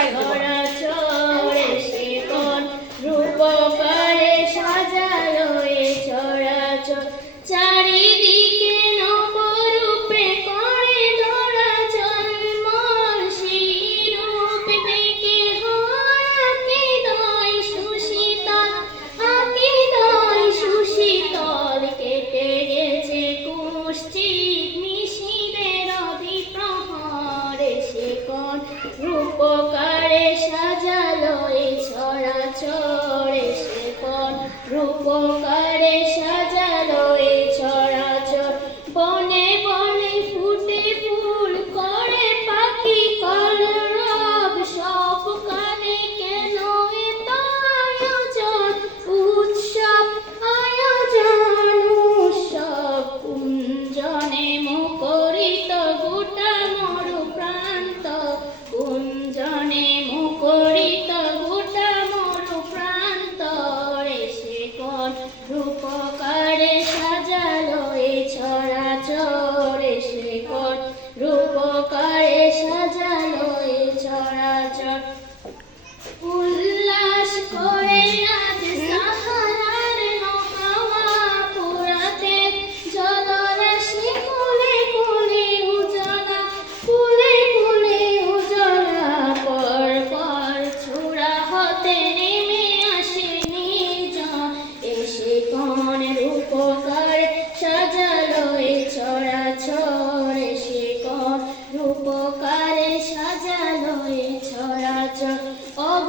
Thôi. অন্ধকারে সাজানো এ অব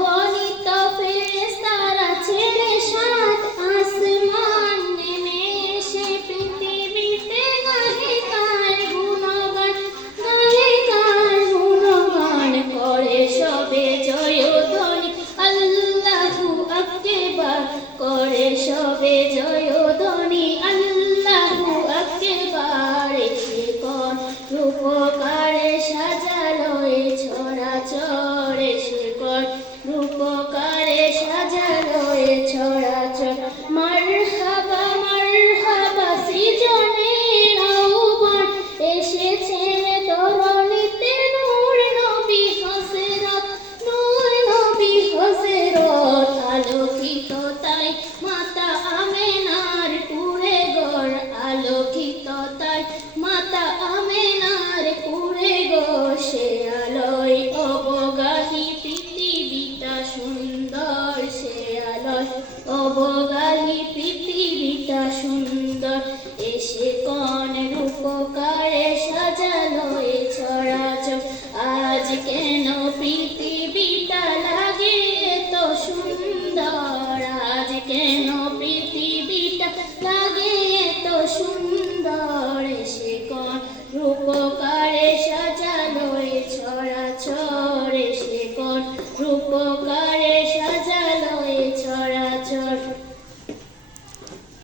অবগাহী পৃথিবীটা সুন্দর। এসে কনের রূপকারে